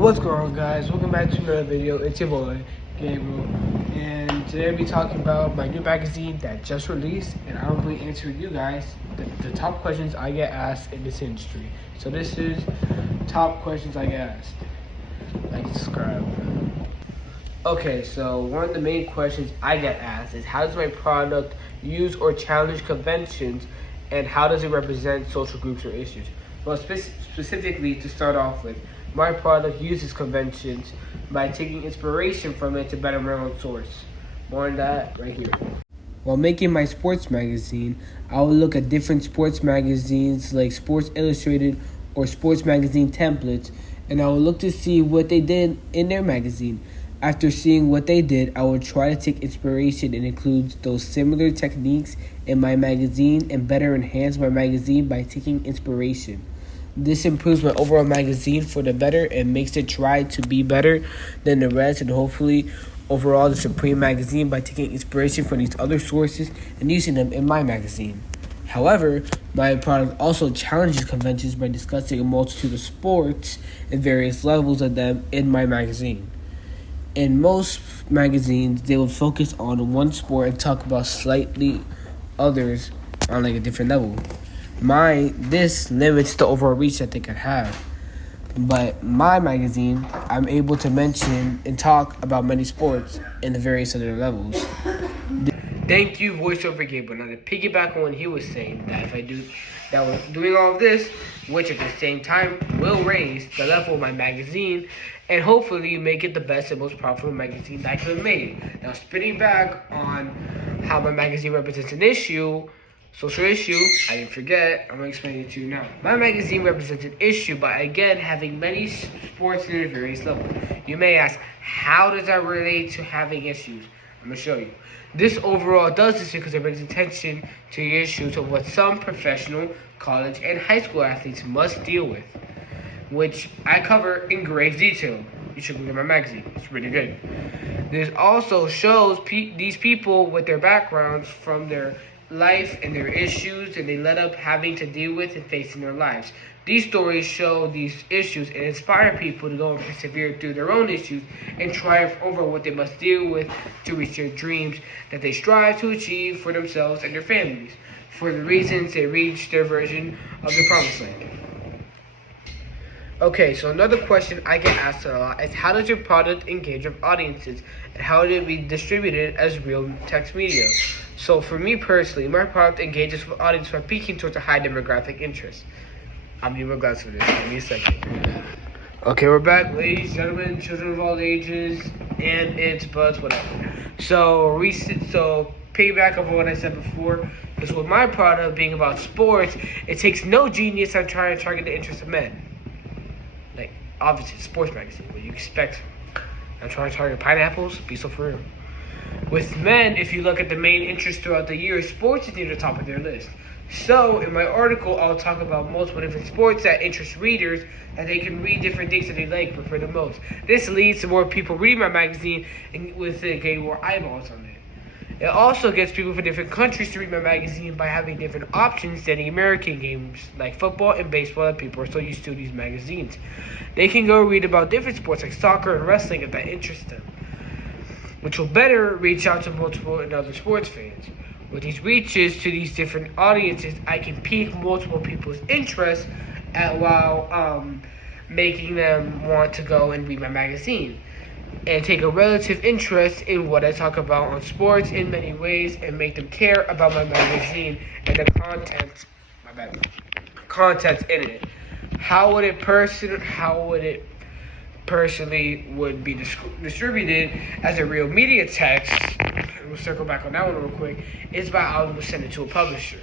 What's going on, guys? Welcome back to another video. It's your boy, Gabriel, and today I'll be talking about my new magazine that just released, and I'll be answering you guys the top questions I get asked in this industry. So this is top questions I get asked. Like and subscribe. Okay, so one of the main questions I get asked is, how does my product use or challenge conventions, and how does it represent social groups or issues? Well, specifically, to start off with, my product uses conventions by taking inspiration from it to better my own source. More on that right here. While making my sports magazine, I will look at different sports magazines like Sports Illustrated or sports magazine templates, and I will look to see what they did in their magazine. After seeing what they did, I will try to take inspiration and include those similar techniques in my magazine and better enhance my magazine by taking inspiration. This improves my overall magazine for the better and makes it try to be better than the rest, and hopefully overall the supreme magazine by taking inspiration from these other sources and using them in my magazine. However, my product also challenges conventions by discussing a multitude of sports and various levels of them in my magazine. In most magazines, they will focus on one sport and talk about slightly others on like a different level. This limits the overall reach that they could have. But my magazine, I'm able to mention and talk about many sports in the various other levels. Thank you, voiceover Gabriel. Now, to piggyback on what he was saying, that was doing all of this, which at the same time will raise the level of my magazine and hopefully make it the best and most profitable magazine that I could have made. Now, spinning back on how my magazine represents an issue, social issue, I didn't forget, I'm going to explain it to you now. My magazine represents an issue by, again, having many sports in their various levels. You may ask, how does that relate to having issues? I'm going to show you. This overall does this because it brings attention to the issues of what some professional, college, and high school athletes must deal with, which I cover in grave detail. You should look at my magazine. It's really good. This also shows these people with their backgrounds from their life and their issues and they let up having to deal with and facing their lives. These stories show these issues and inspire people to go and persevere through their own issues and triumph over what they must deal with to reach their dreams that they strive to achieve for themselves and their families, for the reasons they reach their version of the promised land. Okay, so another question I get asked a lot is, how does your product engage with audiences and how did it be distributed as real text media? So for me personally, my product engages with audience by speaking towards a high demographic interest. I'm using my glasses for this. Give me a second. Okay, we're back, ladies, gentlemen, children of all ages, and it's buzz, whatever. So piggyback of what I said before, because with my product being about sports, it takes no genius on trying to target the interest of men. Like, obviously, it's a sports magazine, what you expect. I'm trying to target pineapples, be so for real. With men, if you look at the main interest throughout the year, sports is near the top of their list. So, in my article, I'll talk about multiple different sports that interest readers, and they can read different things that they prefer the most. This leads to more people reading my magazine, and with it getting more eyeballs on it. It also gets people from different countries to read my magazine by having different options than the American games, like football and baseball, that people are so used to these magazines. They can go read about different sports like soccer and wrestling if that interests them, which will better reach out to multiple and other sports fans. With these reaches to these different audiences, I can pique multiple people's interest while making them want to go and read my magazine and take a relative interest in what I talk about on sports in many ways and make them care about my magazine and the content in it. How would it personally would be distributed as a real media text? We'll circle back on that one real quick. Is by I will send it to a publisher.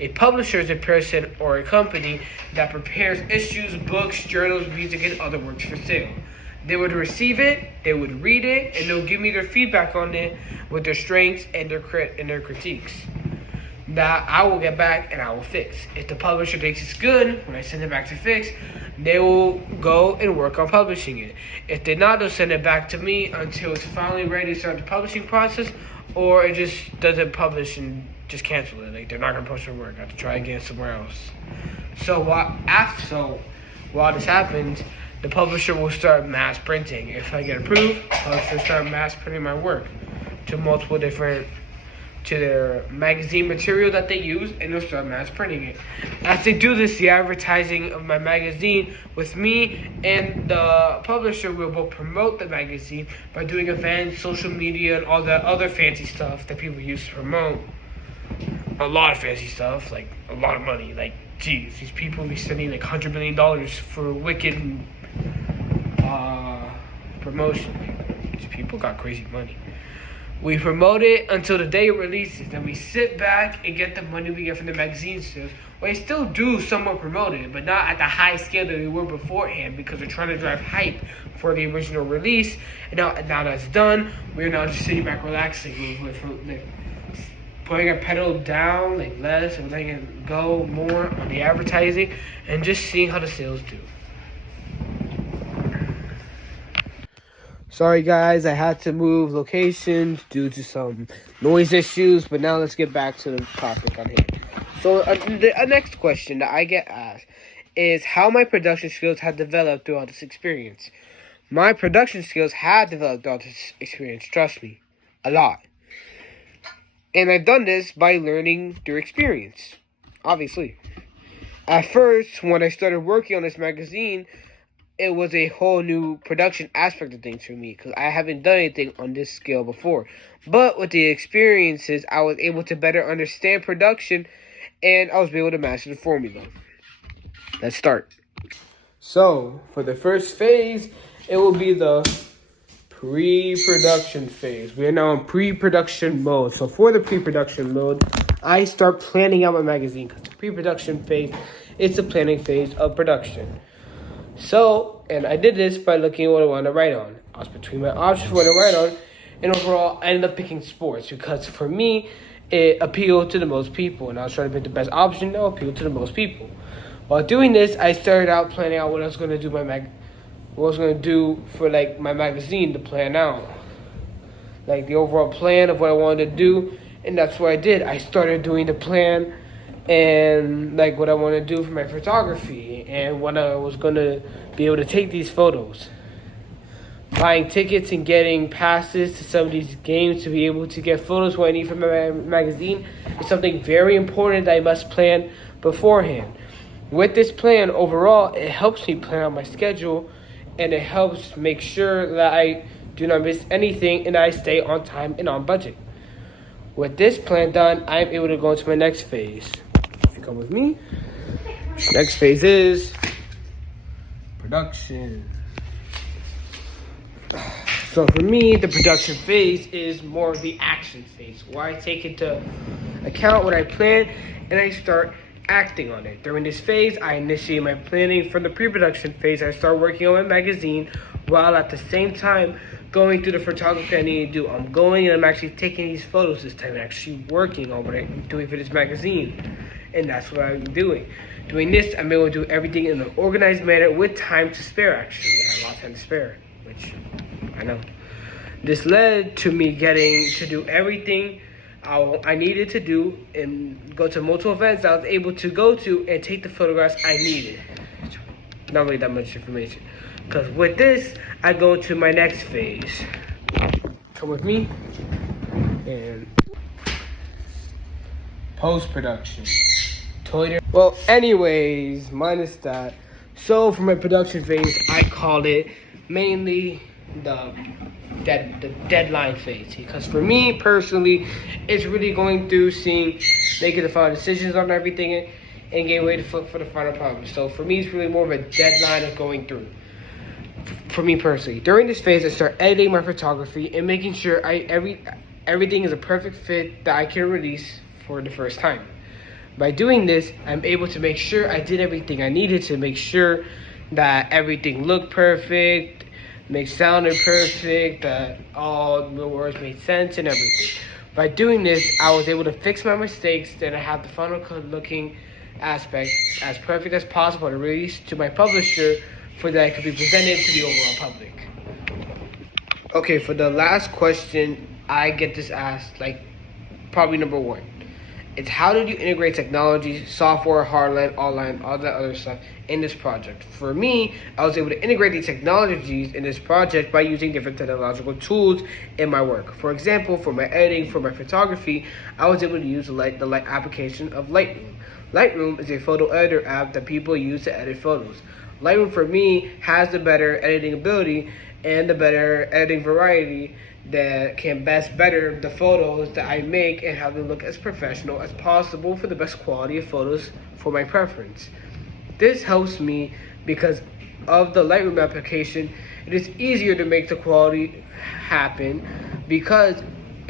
A publisher is a person or a company that prepares issues, books, journals, music, and other works for sale. They would receive it, they would read it, and they'll give me their feedback on it with their strengths and their critiques. Now, I will get back and I will fix. If the publisher thinks it's good, when I send it back to fix, they will go and work on publishing it. If they're not, they'll send it back to me until it's finally ready to start the publishing process, or it just doesn't publish and just cancel it. Like, they're not going to post their work. I have to try again somewhere else. So while this happens, the publisher will start mass printing. If I get approved, the publisher will start mass printing my work to multiple different, to their magazine material that they use, and they'll start mass printing it. As they do this, the advertising of my magazine with me and the publisher will both promote the magazine by doing events, social media, and all that other fancy stuff that people use to promote. A lot of fancy stuff, like a lot of money. Like, geez, these people be spending like $100 million for wicked promotion. These people got crazy money. We promote it until the day it releases. Then we sit back and get the money we get from the magazine sales. We still do somewhat promote it, but not at the high scale that we were beforehand, because we're trying to drive hype for the original release. And now that's done, we're now just sitting back relaxing. We're putting a pedal down, like less, and letting it go more on the advertising, and just seeing how the sales do. Sorry guys, I had to move locations due to some noise issues, but now let's get back to the topic on here. So the next question that I get asked is how my production skills have developed throughout this experience. My production skills have developed throughout this experience, trust me, a lot. And I've done this by learning through experience, obviously. At first, when I started working on this magazine, it was a whole new production aspect of things for me, because I haven't done anything on this scale before. But with the experiences, I was able to better understand production, and I was able to master the formula. Let's start. So, for the first phase, it will be the pre-production phase. We are now in pre-production mode. So for the pre-production mode, I start planning out my magazine, because the pre-production phase is the planning phase of production. So, and I did this by looking at what I wanted to write on. I was between my options for what to write on, and overall, I ended up picking sports, because for me, it appealed to the most people, and I was trying to pick the best option that appealed to the most people. While doing this, I started out planning out what I was going to do for like my magazine to plan out, like the overall plan of what I wanted to do, and that's what I did. I started doing the plan and like what I want to do for my photography and when I was going to be able to take these photos. Buying tickets and getting passes to some of these games to be able to get photos what I need from my magazine is something very important that I must plan beforehand. With this plan, overall, it helps me plan out my schedule, and it helps make sure that I do not miss anything and I stay on time and on budget. With this plan done, I am able to go into my next phase. If you come with me, next phase is production. So for me, the production phase is more of the action phase, where I take into account what I plan and I start acting on it. During this phase, I initiate my planning. From the pre-production phase, I start working on my magazine while at the same time going through the photography I need to do. I'm going and I'm actually taking these photos this time and actually working on what I'm doing for this magazine. And that's what I'm doing. Doing this, I'm able to do everything in an organized manner with time to spare, actually. I have a lot of time to spare, which I know. This led to me getting to do everything I needed to do and go to multiple events that I was able to go to and take the photographs I needed. Not really that much information. Because with this, I go to my next phase. Come with me. And post-production. Well, anyways, minus that. So for my production phase, I called it mainly the deadline phase, because for me personally, it's really going through making the final decisions on everything and getting ready for the final problem. So for me, it's really more of a deadline of going through. For me personally, during this phase, I start editing my photography and making sure everything is a perfect fit that I can release for the first time. By doing this, I'm able to make sure I did everything I needed to make sure that everything looked perfect, sounded perfect, that all the words made sense and everything. By doing this, I was able to fix my mistakes, then I have the final looking aspect as perfect as possible to release to my publisher for that it could be presented to the overall public. Okay, for the last question, I get this asked like probably number one. It's how did you integrate technology, software, hardline, online, all that other stuff in this project. For me, I was able to integrate the technologies in this project by using different technological tools in my work. For example, for my editing, for my photography, I was able to use the light application of Lightroom. Lightroom is a photo editor app that people use to edit photos. Lightroom for me has the better editing ability and the better editing variety that can best better the photos that I make and have them look as professional as possible for the best quality of photos for my preference. This helps me because of the Lightroom application. It is easier to make the quality happen because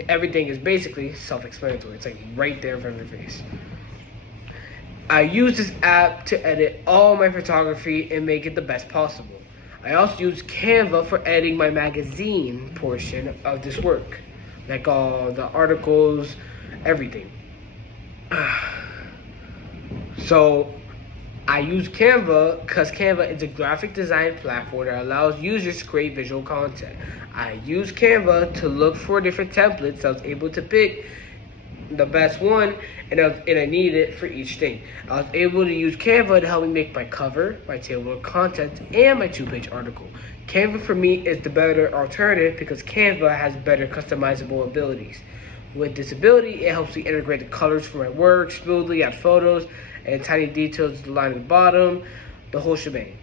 everything is basically self-explanatory. It's like right there in front of your face. I use this app to edit all my photography and make it the best possible. I also use Canva for editing my magazine portion of this work, like all the articles, everything. So I use Canva because Canva is a graphic design platform that allows users to create visual content. I use Canva to look for different templates. I was able to pick the best one, and I needed it for each thing. I was able to use Canva to help me make my cover, my table of contents, and my 2-page article. Canva for me is the better alternative because Canva has better customizable abilities. With this ability, it helps me integrate the colors for my work smoothly, add photos, and tiny details to the line at the bottom, the whole shebang.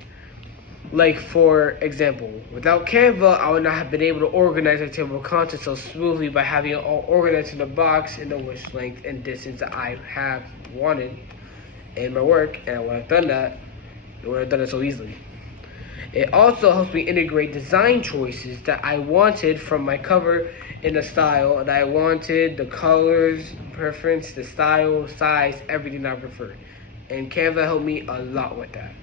Like for example, without Canva, I would not have been able to organize my table of contents so smoothly by having it all organized in the box in the which length and distance that I have wanted in my work, and I would have done that. I would have done it so easily. It also helps me integrate design choices that I wanted from my cover in the style that I wanted, the colors, preference, the style, size, everything I preferred. And Canva helped me a lot with that.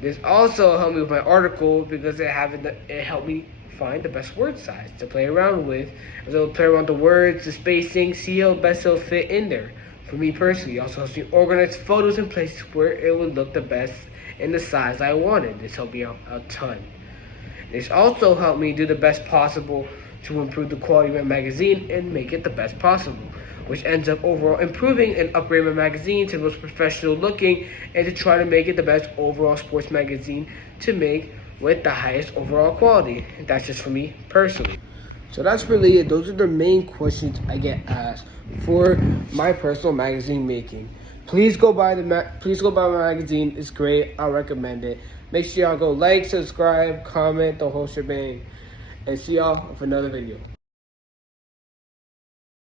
This also helped me with my article because it helped me find the best word size to play around with. I was able to play around the words, the spacing, see how best it'll fit in there. For me personally, it also helps me organize photos in places where it would look the best in the size I wanted. This helped me out a ton. This also helped me do the best possible to improve the quality of my magazine and make it the best possible, which ends up overall improving and upgrading my magazine to the most professional looking and to try to make it the best overall sports magazine to make with the highest overall quality. That's just for me personally. So that's really it. Those are the main questions I get asked for my personal magazine making. Please go buy my magazine. It's great. I recommend it. Make sure y'all go like, subscribe, comment, the whole shebang. And see y'all with another video.